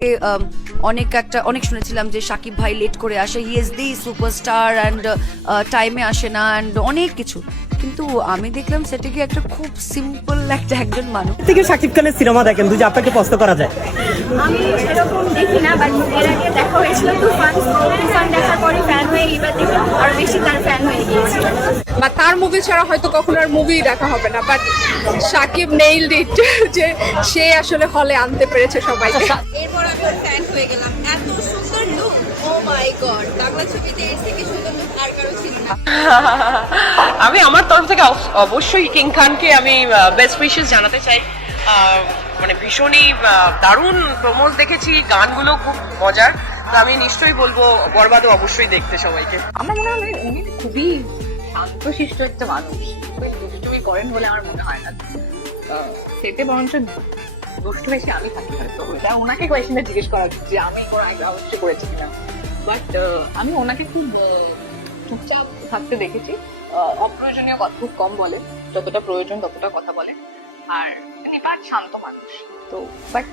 এ, অনেক একটা অনেক শুনেছিলাম যে সাকিব ভাই লেট করে আসে। He is the superstar and টাইমে আসে না অ্যান্ড অনেক কিছু। কিন্তু আমি দেখলাম সেটা কি একটা খুব সিম্পল একটা একজন মানুষ। থেকে সাকিব খানের সিনেমা দেখেন দুজন যে আপনাকে পছন্দ করা যায়। আমি সেরকম দেখি না বাট এর আগে দেখা হয়েছিল তুফান তুফান দেখার পরে ফ্যান হয়ে এবার দেখে আরও বেশি তার ফ্যান হয়ে গিয়েছি বা তার মুভি ছাড়া হয়তো কখনো আর মুভি দেখা হবে না বাট সাকিব নেইলড ইট যে সে আসলে হলে আনতে পেরেছে সবাইকে। এরপর আমি ফ্যান হয়ে গেলাম। এত সুন্দর look oh my god Bangla ছবিতে এর থেকে সুন্দর লুক আর কারও ছিল না। আমি আমার তরফ থেকে অব- অবশ্যই কিং খানকে আমি বেস্ট উইশেস জানাতে চাই। মানে ভীষণই দারুণ প্রমোজ দেখেছি গানগুলো খুব মজার। তো আমি নিশ্চয়ই বলব বরবাদও অবশ্যই দেখতে সবাইকে। আমার মনে হয় উনি খুবই শান্তশিষ্ট একটা মানুষ। খুবই দুষ্টুমি করেন বলে আমার মনে হয় না। সেতে বরঞ্চ দুষ্টু বেশি আমি থাকি হয়তো। এটা ওনাকে কোয়েশ্চেনটা জিজ্ঞেস করা উচিত যে আমি কোনো আগে অবশ্যই করেছি কিনা। বাট আমি ওনাকে খুব চুপচাপ থাকতে দেখেছি। অপ্রয়োজনীয় কথা খুব কম বলে, যতটা প্রয়োজন ততটা কথা বলে। আর নিপাট শান্ত মানুষ। তো বাট